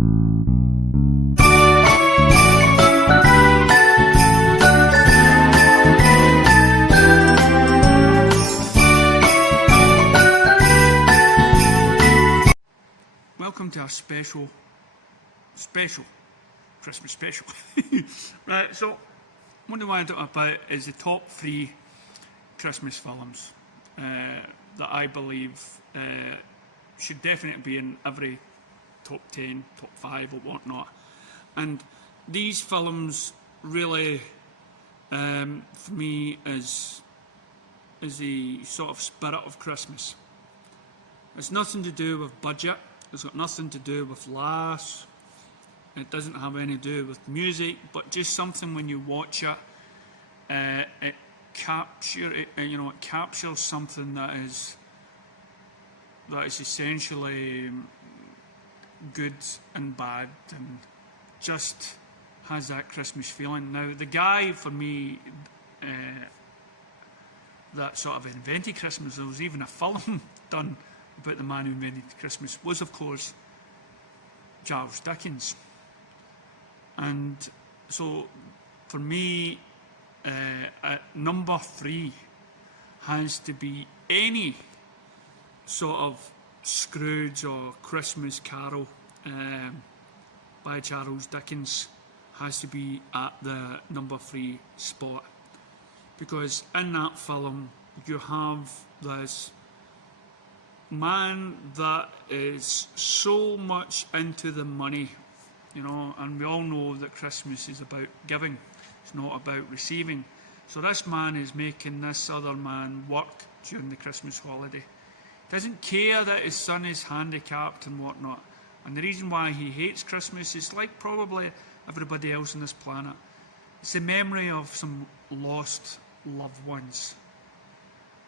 Welcome to our special Christmas special. Right, so what I want to talk about is the top 3 Christmas films that I believe should definitely be in every top 10, top 5 or whatnot. And these films really, for me, is the sort of spirit of Christmas. It's nothing to do with budget. It's got nothing to do with laughs. It doesn't have anything to do with music, but just something when you watch it, it captures something that is essentially good and bad, and just has that Christmas feeling. Now, the guy for me that sort of invented Christmas, there was even a film done about the man who invented Christmas, was of course Charles Dickens. And so for me, at number 3 has to be any sort of Scrooge or Christmas Carol by Charles Dickens has to be at the number 3 spot, because in that film you have this man that is so much into the money, and we all know that Christmas is about giving, it's not about receiving. So this man is making this other man work during the Christmas holiday. Doesn't care that his son is handicapped and whatnot. And the reason why he hates Christmas is like probably everybody else on this planet. It's the memory of some lost loved ones.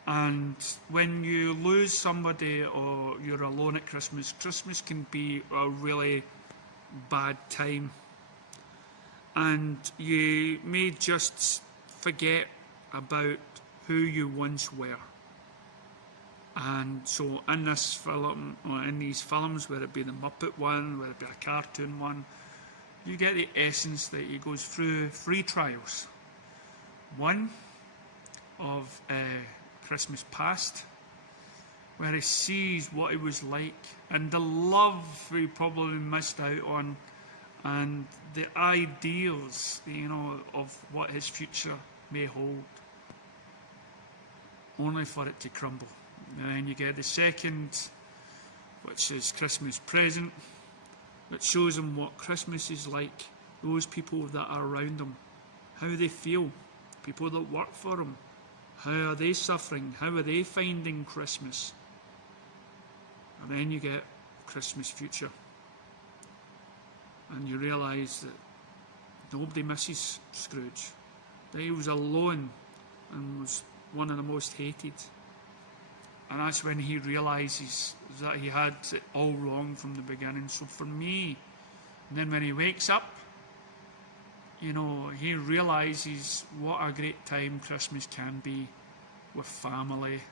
And when you lose somebody or you're alone at Christmas, Christmas can be a really bad time. And you may just forget about who you once were. And so in this film, or in these films, whether it be the Muppet one, whether it be a cartoon one, you get the essence that he goes through 3 trials. One of Christmas past, where he sees what it was like and the love he probably missed out on, and the ideals, of what his future may hold, only for it to crumble. And then you get the second, which is Christmas Present, that shows him what Christmas is like, those people that are around him, how they feel, people that work for him. How are they suffering? How are they finding Christmas? And then you get Christmas Future. And you realise that nobody misses Scrooge. That he was alone and was one of the most hated. And that's when he realises that he had it all wrong from the beginning. So for me, and then when he wakes up, he realises what a great time Christmas can be with family,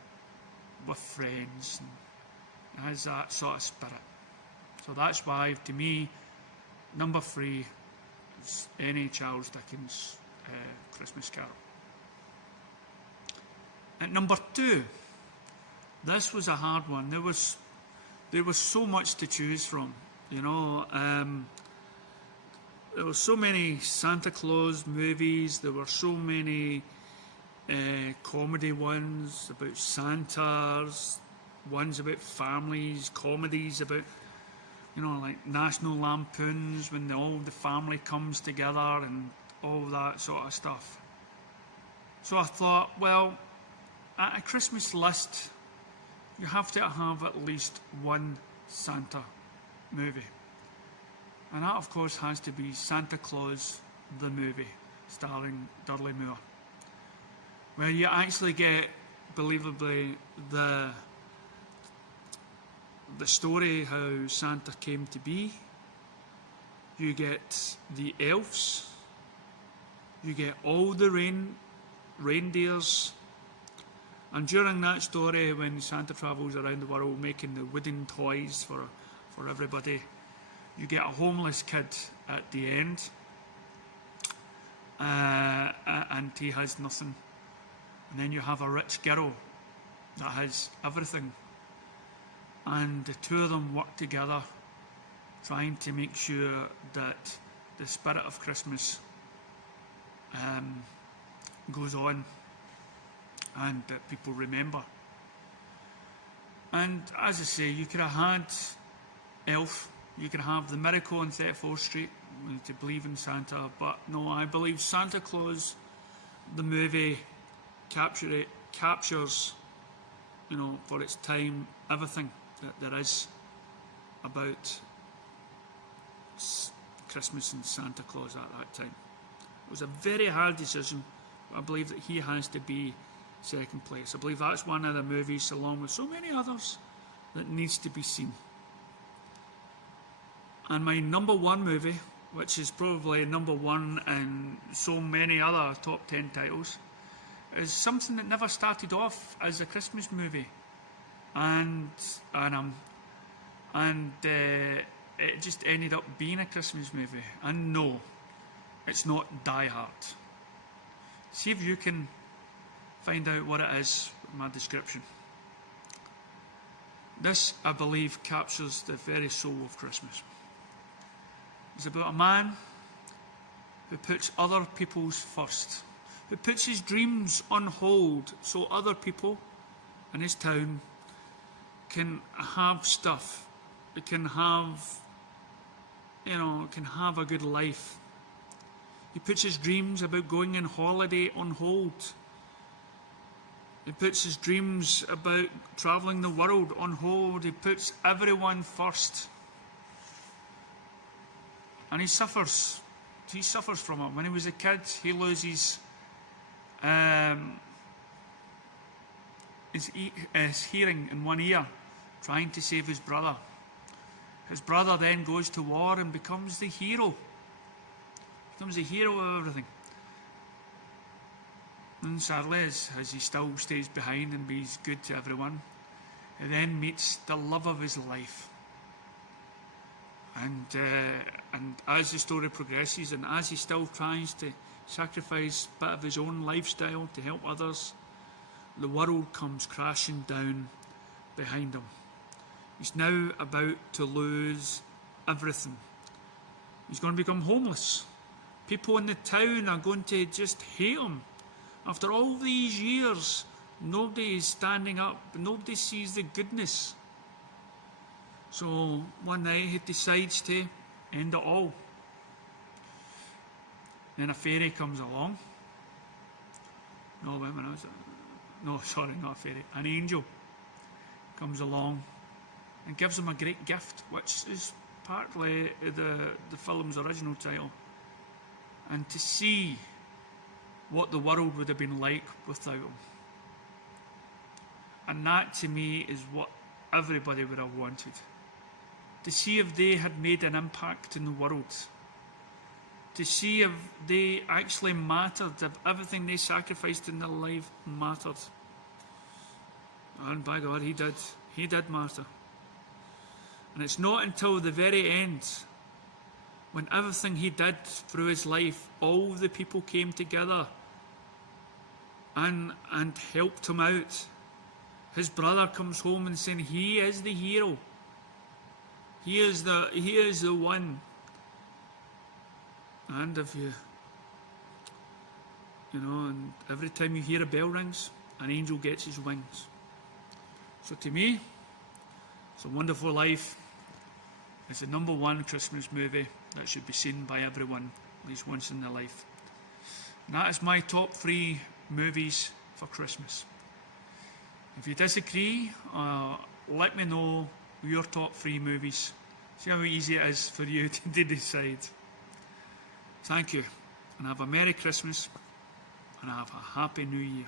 with friends, and it has that sort of spirit. So that's why, to me, number 3 is any Charles Dickens Christmas Carol. At number 2, this was a hard one. There was so much to choose from, there were so many Santa Claus movies, there were so many comedy ones about Santas, ones about families, comedies about, like National Lampoons, when all the family comes together and all that sort of stuff. So I thought, well, at a Christmas list, you have to have at least one Santa movie. And that, of course, has to be Santa Claus, the movie, starring Dudley Moore, where you actually get, believably, the story how Santa came to be. You get the elves. You get all the reindeers. And during that story, when Santa travels around the world making the wooden toys for everybody, You get a homeless kid at the end, and he has nothing. And then you have a rich girl that has everything. And the two of them work together, trying to make sure that the spirit of Christmas goes on and that people remember. And as I say, you could have had Elf, you could have the miracle on 34th Street, to believe in Santa, but no, I believe Santa Claus, the movie, captures, for its time, everything that there is about Christmas and Santa Claus at that time. It was a very hard decision, but I believe that he has to be second place. I believe that's one of the movies, along with so many others, that needs to be seen. And my number one movie, which is probably number one in so many other top 10 titles, is something that never started off as a Christmas movie, and it just ended up being a Christmas movie. And no, it's not Die Hard. See if you can find out what it is with my description. This, I believe, captures the very soul of Christmas. It's about a man who puts other people's first, who puts his dreams on hold so other people in his town can have stuff, can have a good life. He puts his dreams about going on holiday on hold. He puts his dreams about travelling the world on hold. He puts everyone first. And he suffers. He suffers from it. When he was a kid, he loses his hearing in one ear, trying to save his brother. His brother then goes to war and becomes the hero. Becomes the hero of everything. And sadly, as he still stays behind and be good to everyone, he then meets the love of his life. And as the story progresses, and as he still tries to sacrifice a bit of his own lifestyle to help others, the world comes crashing down behind him. He's now about to lose everything. He's going to become homeless. People in the town are going to just hate him. After all these years, nobody is standing up. Nobody sees the goodness. So one night he decides to end it all. Then a fairy comes along. No, sorry, not a fairy. An angel comes along and gives him a great gift, which is partly the film's original title. And to see what the world would have been like without him. And that, to me, is what everybody would have wanted. To see if they had made an impact in the world. To see if they actually mattered, if everything they sacrificed in their life mattered. And by God, he did. He did matter. And it's not until the very end, when everything he did through his life, all the people came together and helped him out. His brother comes home and saying, he is the hero. He is the one. And if and every time you hear a bell rings, an angel gets his wings. So to me, It's a Wonderful Life. It's the number one Christmas movie that should be seen by everyone at least once in their life. And that is my top 3 movies for Christmas. If you disagree, let me know your top 3 movies. See how easy it is for you to decide. Thank you, and have a Merry Christmas, and have a Happy New Year.